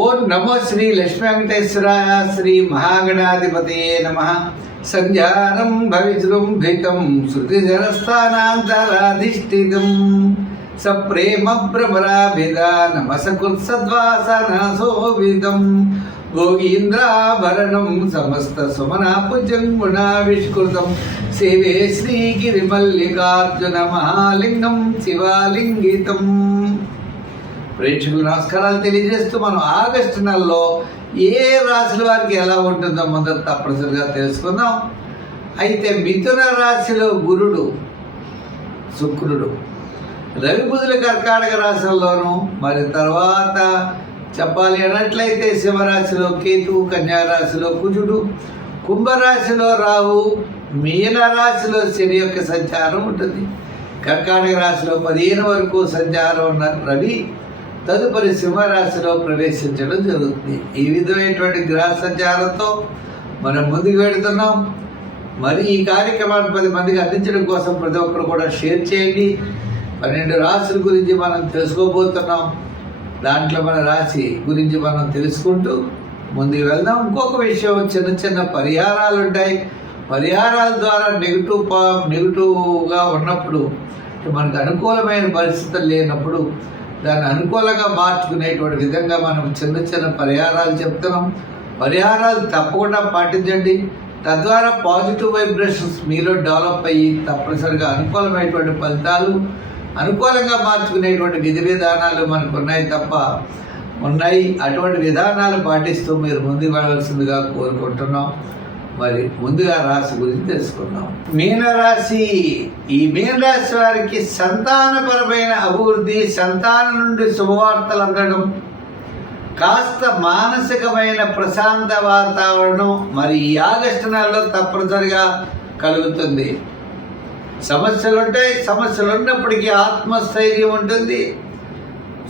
ఓం నమో శ్రీ లక్ష్మీ వెంకటేశ్వరాయ శ్రీ మహాగణాధిపతయే నమః. సంధ్యారం భవిజృంభితం శృతిజరస్థానాంతరాధిష్ఠితం సప్రేమ భ్రమరాభిధానమసకృత్సద్వాసనశోభితం గోగీంద్రాభరణం సమస్త సుమనాపుజన్మునావిష్కృతం సేవే శ్రీగిరిమల్లికార్జున మహాలింగం శివాలింగితం. ప్రేక్షకులు నమస్కారాలు తెలియజేస్తూ మనం ఆగస్టు నెలలో ఏ రాశుల వారికి ఎలా ఉంటుందో మొదట తప్పనిసరిగా తెలుసుకుందాం. అయితే మిథున రాశిలో గురుడు, శుక్రుడు, రవి బుధుల కర్కాటక రాశుల్లోనూ, మరి తర్వాత చెప్పాలి అన్నట్లయితే సింహరాశిలో కేతువు, కన్యారాశిలో కుజుడు, కుంభరాశిలో రాహు, మీన రాశిలో శని యొక్క సంచారం ఉంటుంది. కర్కాటక రాశిలో 15 వరకు సంచారం ఉన్న రవి తదుపరి సింహరాశిలో ప్రవేశించడం జరుగుతుంది. ఈ విధమైనటువంటి గ్రహ సంచారంతో మనం ముందుకు వెళుతున్నాం. మరి ఈ కార్యక్రమాన్ని 10 మందికి అందించడం కోసం ప్రతి ఒక్కరు కూడా షేర్ చేయండి. 12 రాశుల గురించి మనం తెలుసుకోబోతున్నాం. దాంట్లో మన రాశి గురించి మనం తెలుసుకుంటూ ముందుకు వెళ్దాం. ఇంకొక విషయం, చిన్న చిన్న పరిహారాలు ఉంటాయి. పరిహారాల ద్వారా నెగిటివ్గా ఉన్నప్పుడు, మనకు అనుకూలమైన పరిస్థితులు లేనప్పుడు దాన్ని అనుకూలంగా మార్చుకునేటువంటి విధంగా మనం చిన్న చిన్న పరిహారాలు చెప్తున్నాం. పరిహారాలు తప్పకుండా పాటించండి. తద్వారా పాజిటివ్ వైబ్రేషన్స్ మీలో డెవలప్ అయ్యి తప్పనిసరిగా అనుకూలమైనటువంటి ఫలితాలు, అనుకూలంగా మార్చుకునేటువంటి విధి విధానాలు మనకు ఉన్నాయి. అటువంటి విధానాలు పాటిస్తూ మీరు ముందుకు వెళ్ళాల్సిందిగా కోరుకుంటున్నాం. మరి ముందుగా రాశి గురించి తెలుసుకుందాం. మీనరాశి. ఈ మీనరాశి వారికి సంతానపరమైన అభివృద్ధి, సంతానం నుండి శుభవార్తలు అందడం, కాస్త మానసికమైన ప్రశాంత వాతావరణం మరి ఈ ఆగస్టు నెలలో తప్పనిసరిగా కలుగుతుంది. సమస్యలు ఉన్నప్పటికీ ఆత్మస్థైర్యం ఉంటుంది.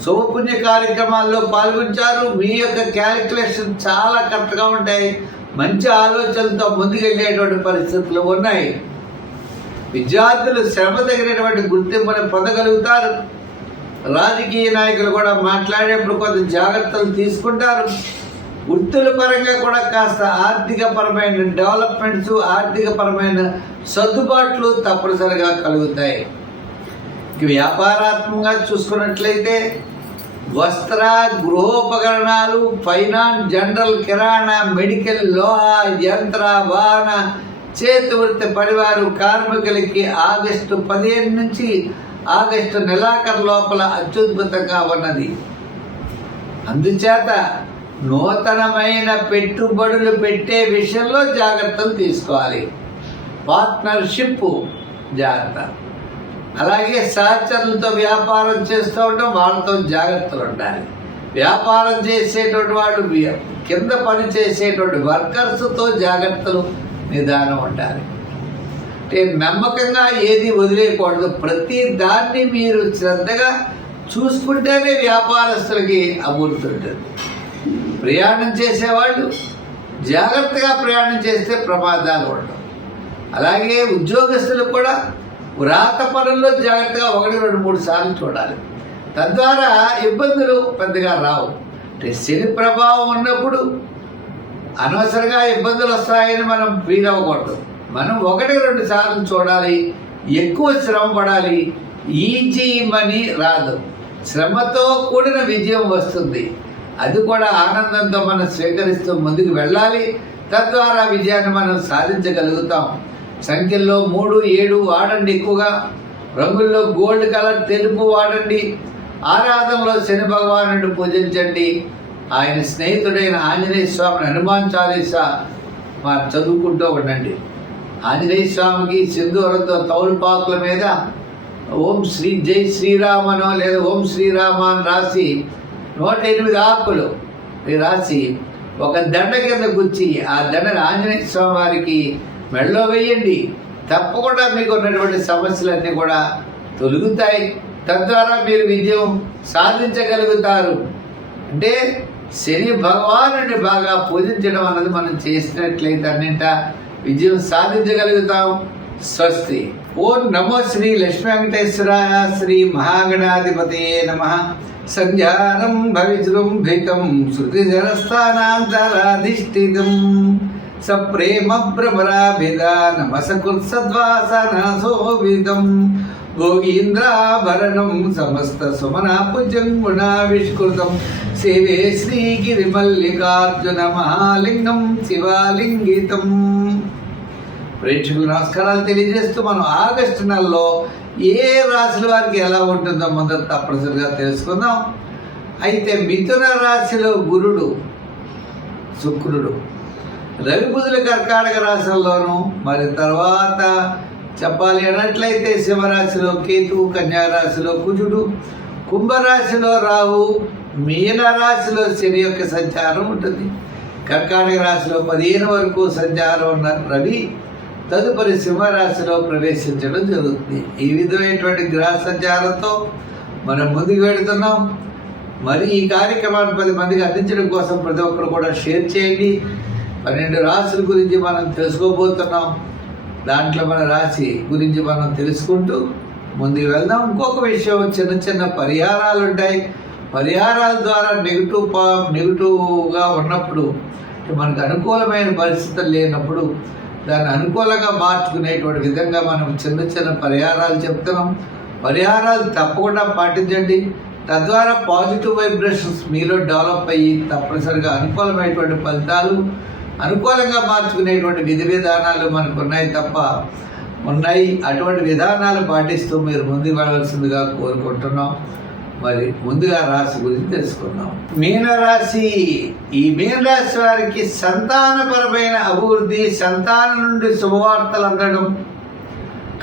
శుభపుణ్య కార్యక్రమాల్లో పాల్గొంటారు. మీ యొక్క క్యాలిక్యులేషన్ చాలా కరెక్ట్గా ఉంటాయి. మంచి ఆలోచనలతో ముందుకెళ్ళేటువంటి పరిస్థితులు ఉన్నాయి. విద్యార్థులు శ్రమ తగినటువంటి గుర్తింపుని పొందగలుగుతారు. రాజకీయ నాయకులు కూడా మాట్లాడేప్పుడు కొంత జాగ్రత్తలు తీసుకుంటారు. వృత్తుల పరంగా కూడా కాస్త ఆర్థికపరమైన డెవలప్మెంట్స్, ఆర్థికపరమైన సర్దుబాట్లు తప్పనిసరిగా కలుగుతాయి. వ్యాపారాత్మకంగా చూసుకున్నట్లయితే వస్త్ర, గృహోపకరణాలు, ఫైనాన్స్, జనరల్, కిరాణా, మెడికల్, లోహ, యంత్ర, వాహన, చేతి వృత్తి పనివారు, కార్మికులకి ఆగస్టు 15 నుంచి ఆగస్టు నెలాఖరు లోపల అత్యద్భుతంగా ఉన్నది. అందుచేత నూతనమైన పెట్టుబడులు పెట్టే విషయంలో జాగ్రత్తలు తీసుకోవాలి. పార్ట్నర్షిప్ జాగ్రత్త. అలాగే సహచరులతో వ్యాపారం చేస్తూ ఉండడం, వాళ్ళతో జాగ్రత్తలు ఉండాలి. వ్యాపారం చేసేటువంటి వాళ్ళు, కింద పని చేసేటువంటి వర్కర్స్తో జాగ్రత్తలు, నిదానం ఉండాలి. అంటే నమ్మకంగా ఏది వదిలేయకూడదు. ప్రతి దాన్ని మీరు శ్రద్ధగా చూసుకుంటేనే వ్యాపారస్తులకి అభివృద్ధి ఉంటుంది. ప్రయాణం చేసేవాళ్ళు జాగ్రత్తగా ప్రయాణం చేస్తే ప్రమాదాలు ఉండవు. అలాగే ఉద్యోగస్తులు కూడా వ్రాత పనుల్లో జాగ్రత్తగా 1, 2, 3 సార్లు చూడాలి. తద్వారా ఇబ్బందులు పెద్దగా రావు. అంటే శని ప్రభావం ఉన్నప్పుడు అనవసరంగా ఇబ్బందులు వస్తాయని మనం ఫీల్ అవ్వకూడదు. మనం 1, 2 సార్లు చూడాలి. ఎక్కువ శ్రమ పడాలి. ఈజీ మనీ రాదు. శ్రమతో కూడిన విజయం వస్తుంది. అది కూడా ఆనందంతో మనం స్వీకరిస్తూ ముందుకు వెళ్ళాలి. తద్వారా విజయాన్ని మనం సాధించగలుగుతాం. సంఖ్యల్లో 3, 7 వాడండి. ఎక్కువగా రంగుల్లో గోల్డ్ కలర్, తెలుపు వాడండి. ఆరాధనలో శని భగవానుడిని పూజించండి. ఆయన స్నేహితుడైన ఆంజనేయ స్వామిని హనుమాన్ చాలీసా చదువుకుంటూ ఉండండి. ఆంజనేయ స్వామికి సింధూరంతో తౌలుపాకుల మీద ఓం శ్రీ జై శ్రీరామనో లేదా ఓం శ్రీరామ అని రాసి 108 ఆకులు రాసి ఒక దండ కింద గుచ్చి ఆ దండని ఆంజనేయ స్వామి వారికి మెడలో వేయండి. తప్పకుండా మీకు ఉన్నటువంటి సమస్యలన్నీ కూడా తొలగుతాయి. తద్వారా మీరు విజయం సాధించగలుగుతారు. అంటే శని భగవానుడిని బాగా పూజించడం అన్నది మనం చేసినట్లయితే అన్నింటా విజయం సాధించగలుగుతాం. స్వస్తి. ఓం నమో శ్రీ లక్ష్మీ వెంకటేశ్వరాయ శ్రీ మహాగణాధిపతయే నమః. సంజానం భవిజృంభితం శృతిజరస్థానాంతరాధిష్ఠితం సప్రేమ భ్రమరాభిధానమసకృత్సద్వాసనాశోభితం భోగీంద్రాభరణం సమస్త సుమనాపుజంగుణావిష్కృతం సేవే శ్రీగిరిమల్లికార్జున మహాలింగం శివాలింగితం. ప్రేక్షకులు నమస్కారాలు తెలియజేస్తూ మనం ఆగస్టు నెలలో ఏ రాశుల వారికి ఎలా ఉంటుందో మొదట తప్పనిసరిగా తెలుసుకుందాం. అయితే మిథున రాశిలో గురుడు, శుక్రుడు, రవి బుధుల కర్కాటక రాశుల్లోనూ, మరి తర్వాత చెప్పాలి అన్నట్లయితే సింహరాశిలో కేతువు, కన్యారాశిలో కుజుడు, కుంభరాశిలో రాహు, మీనరాశిలో శని యొక్క సంచారం ఉంటుంది. కర్కాటక రాశిలో 15 వరకు సంచారం ఉన్న రవి తదుపరి సింహరాశిలో ప్రవేశించడం జరుగుతుంది. ఈ విధమైనటువంటి గ్రహ సంచారంతో మనం ముందుకు వెళుతున్నాం. మరి ఈ కార్యక్రమాన్ని 10 మందికి అందించడం కోసం ప్రతి ఒక్కరు కూడా షేర్ చేయండి. 12 రాశుల గురించి మనం తెలుసుకోబోతున్నాం. దాంట్లో మన రాశి గురించి మనం తెలుసుకుంటూ ముందుకు వెళ్దాం. ఇంకొక విషయం, చిన్న చిన్న పరిహారాలు ఉంటాయి. పరిహారాల ద్వారా నెగిటివ్గా ఉన్నప్పుడు, మనకు అనుకూలమైన పరిస్థితులు లేనప్పుడు దాన్ని అనుకూలంగా మార్చుకునేటువంటి విధంగా మనం చిన్న చిన్న పరిహారాలు చెప్తున్నాం. పరిహారాలు తప్పకుండా పాటించండి. తద్వారా పాజిటివ్ వైబ్రేషన్స్ మీలో డెవలప్ అయ్యి తప్పనిసరిగా అనుకూలమైనటువంటి ఫలితాలు, అనుకూలంగా మార్చుకునేటువంటి విధి విధానాలు మనకు ఉన్నాయి. అటువంటి విధానాలు పాటిస్తూ మీరు ముందుకు వెళ్ళవలసిందిగా కోరుకుంటున్నాం. మరి ముందుగా రాశి గురించి తెలుసుకుందాం. మీనరాశి. ఈ మీనరాశి వారికి సంతానపరమైన అభివృద్ధి, సంతానం నుండి శుభవార్తలు అందడం,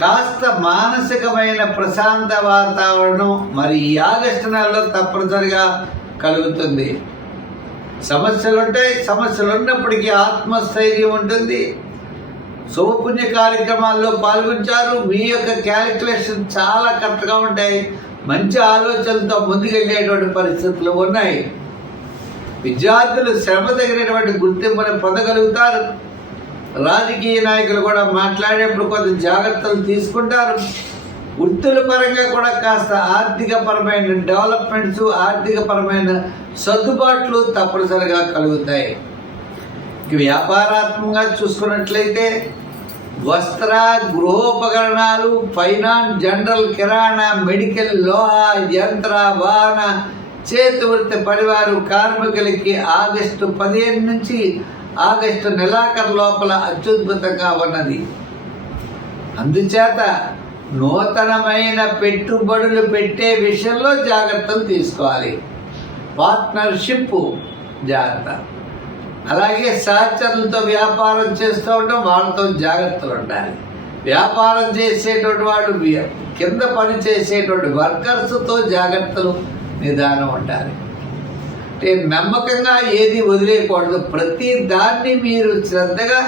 కాస్త మానసికమైన ప్రశాంత వాతావరణం మరి ఈ ఆగస్టు నెలలో తప్పనిసరిగా కలుగుతుంది. సమస్యలు ఉన్నప్పటికీ ఆత్మస్థైర్యం ఉంటుంది. శుభపుణ్య కార్యక్రమాల్లో పాల్గొంటారు. మీ యొక్క క్యాలిక్యులేషన్ చాలా కరెక్ట్గా ఉంటాయి. మంచి ఆలోచనలతో ముందుకెళ్ళేటువంటి పరిస్థితులు ఉన్నాయి. విద్యార్థులు శ్రమ తగినటువంటి గుర్తింపుని పొందగలుగుతారు. రాజకీయ నాయకులు కూడా మాట్లాడేప్పుడు కొంత జాగ్రత్తలు తీసుకుంటారు. వృత్తుల పరంగా కూడా కాస్త ఆర్థికపరమైన డెవలప్మెంట్స్, ఆర్థికపరమైన సర్దుబాట్లు తప్పనిసరిగా కలుగుతాయి. వ్యాపారాత్మకంగా చూసుకున్నట్లయితే వస్త్ర, గృహోపకరణాలు, ఫైనాన్స్, జనరల్, కిరాణా, మెడికల్, లోహ, యంత్ర, వాహన, చేతివృత్తి పనివారు, కార్మికులకి ఆగస్టు 15 నుంచి ఆగస్టు నెలాఖరు లోపల అత్యద్భుతంగా ఉన్నది. అందుచేత నూతనమైన పెట్టుబడులు పెట్టే విషయంలో జాగ్రత్తలు తీసుకోవాలి. పార్ట్నర్షిప్ జాగ్రత్త. అలాగే సహచరులతో వ్యాపారం చేస్తూ ఉంటాం, వాళ్ళతో జాగ్రత్తలు ఉండాలి. వ్యాపారం చేసేటువంటి వాడు, కింద పని చేసేటువంటి వర్కర్స్తో జాగ్రత్తలు, నిదానం ఉండాలి. అంటే నమ్మకంగా ఏది వదిలేయకూడదు. ప్రతి దాన్ని మీరు శ్రద్ధగా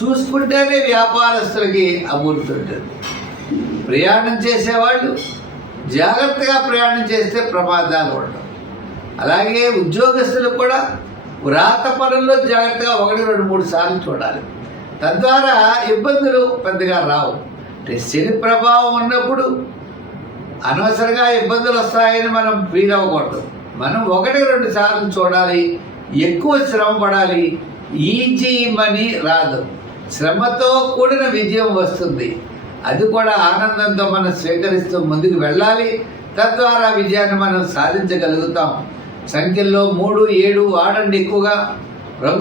చూసుకుంటేనే వ్యాపారస్తులకి అభివృద్ధి ఉంటుంది. ప్రయాణం చేసేవాళ్ళు జాగ్రత్తగా ప్రయాణం చేస్తే ప్రమాదాలు ఉండవు. అలాగే ఉద్యోగస్తులు కూడా వ్రాత పనుల్లో జాగ్రత్తగా 1, 2, 3 సార్లు చూడాలి. తద్వారా ఇబ్బందులు పెద్దగా రావు. అంటే శని ప్రభావం ఉన్నప్పుడు అనవసరంగా ఇబ్బందులు వస్తాయని మనం ఫీల్ అవ్వకూడదు. మనం 1, 2 సార్లు చూడాలి. ఎక్కువ శ్రమ పడాలి. ఈజీ మనీ రాదు. శ్రమతో కూడిన విజయం వస్తుంది. అది కూడా ఆనందంతో మనం స్వీకరిస్తూ ముందుకు వెళ్ళాలి. తద్వారా విజయాన్ని మనం సాధించగలుగుతాం. సంఖ్యల్లో 3, 7 వాడండి ఎక్కువగా.